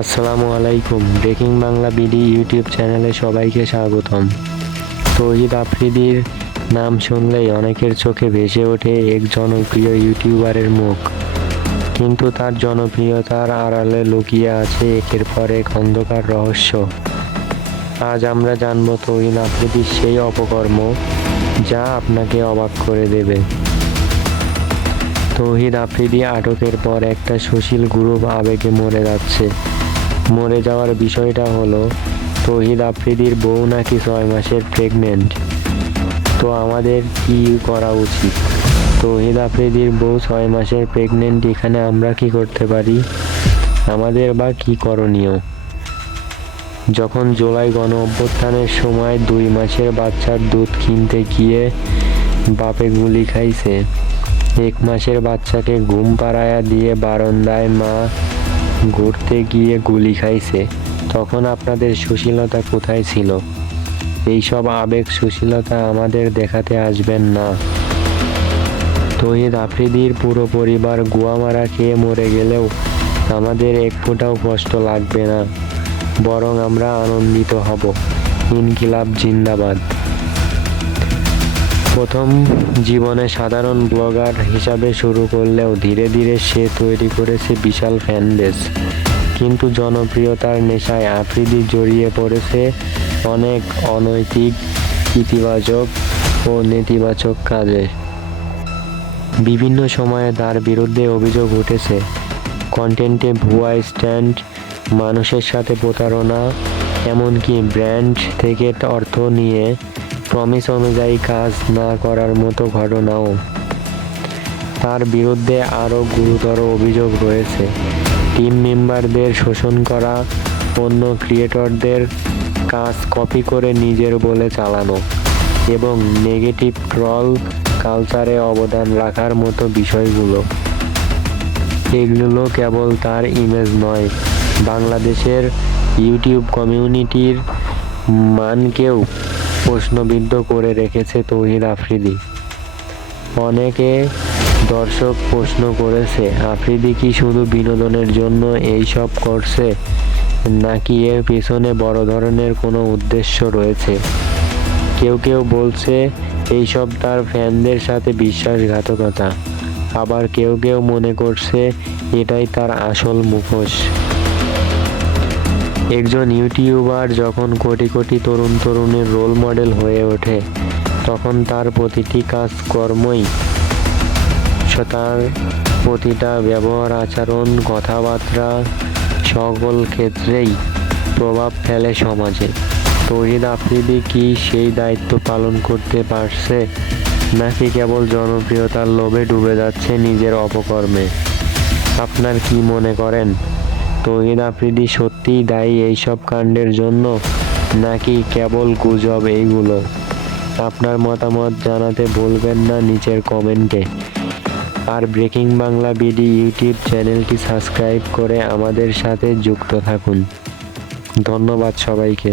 আসসালামু আলাইকুম। Breaking Bangla BD YouTube চ্যানেলে সবাইকে স্বাগতম। তৌহিদ আফ্রিদির নাম শুনলেই অনেকের চোখে ভেসে ওঠে এক জনপ্রিয় ইউটিউবারের মুখ, কিন্তু তার জনপ্রিয়তার আড়ালে লুকিয়ে আছে একের পর এক অন্ধকার রহস্য। আজ আমরা জানব তৌহিদ আফ্রিদির সেই অপকর্ম যা আপনাকে অবাক করে দেবে। তৌহিদ আফ্রিদি আটকের পর একটা সুশীল গ্রুপ আবেগে মরে যাওয়ার বিষয়টা হলো তৌহিদ আফ্রিদির বউ নাকি 6 মাসের প্রেগনেন্ট। তো আমাদের কি করা উচিত? তৌহিদ আফ্রিদির বউ 6 মাসের প্রেগনেন্ট, এখানে আমরা কি করতে পারি? আমাদের বা কি করণীয়? যখন জুলাই গণ অভ্যুত্থানের সময় 2 মাসের বাচ্চার দুধ কিনতে গিয়ে বাপে গুলি খাইছে, 1 মাসের বাচ্চাকে ঘুম পাড়ায়া দিয়ে বারান্দায় মা ঘুরতে গিয়ে গুলি খাইছে, তখন আপনাদের সুশীলতা কোথায় ছিল? এইসব আবেগ সুশীলতা আমাদের দেখাতে আসবেন না। তৌহিদ আফ্রিদির পুরো পরিবার গুয়ামারা খেয়ে মরে গেলেও আমাদের এক ফোঁটাও কষ্ট লাগবে না, বরং আমরা আনন্দিত হব। ইনকিলাব জিন্দাবাদ। প্রথম জীবনে সাধারণ ব্লগার হিসাবে শুরু করলেও ধীরে ধীরে সে তৈরি করেছে বিশাল ফ্যান বেস। কিন্তু জনপ্রিয়তার নেশায় আফ্রিদি জড়িয়ে পড়েছে অনেক অনৈতিক, ইতিবাচক ও নেতিবাচক কাজে। বিভিন্ন সময়ে তার বিরুদ্ধে অভিযোগ উঠেছে কন্টেন্টে ভুয়া স্ট্যান্ড, মানুষের সাথে প্রতারণা, এমনকি ব্র্যান্ড থেকে অর্থ নিয়ে প্রমিস অনুযায়ী কাজ না করার মতো ঘটনাও। তার বিরুদ্ধে আরও গুরুতর অভিযোগ রয়েছে টিম মেম্বারদের শোষণ করা, অন্য ক্রিয়েটরদের কাজ কপি করে নিজের বলে চালানো এবং নেগেটিভ ট্রল কালচারে অবদান রাখার মতো বিষয়গুলো। এগুলো কেবল তার ইমেজ নয়, বাংলাদেশের ইউটিউব কমিউনিটির মানকেও প্রশ্নবিদ্ধ করে রেখেছে তৌহিদ আফ্রিদি। অনেকে দর্শক প্রশ্ন করেছে, আফ্রিদি কি শুধু বিনোদনের জন্য এই সব করছে, নাকি এর পেছনে বড় ধরনের কোনো উদ্দেশ্য রয়েছে? কেউ কেউ বলছে এইসব তার ফ্যানদের সাথে বিশ্বাসঘাতকতা, আবার কেউ কেউ মনে করছে এটাই তার আসল মুখোশ। একজন ইউটিউবার যখন কোটি কোটি তরুণ তরুণীর রোল মডেল হয়ে ওঠে, তখন তার প্রতিটি কাজকর্মই, তার প্রতিটা ব্যবহার, আচরণ, কথাবার্তা সকল ক্ষেত্রেই প্রভাব ফেলে সমাজে। তৌহিদ আফ্রিদি কি সেই দায়িত্ব পালন করতে পারছে, নাকি কেবল জনপ্রিয়তার লোভে ডুবে যাচ্ছে নিজের অপকর্মে? আপনার কি মনে করেন? তৌহিদ আফ্রিদি সত্যিই দায়ী এইসব কাণ্ডের জন্য, নাকি কেবল গুজব এইগুলো? আপনার মতামত জানাতে ভুলবেন না নিচের কমেন্টে। আর ব্রেকিং বাংলা বিডি ইউটিউব চ্যানেলটি সাবস্ক্রাইব করে আমাদের সাথে যুক্ত থাকুন। ধন্যবাদ সবাইকে।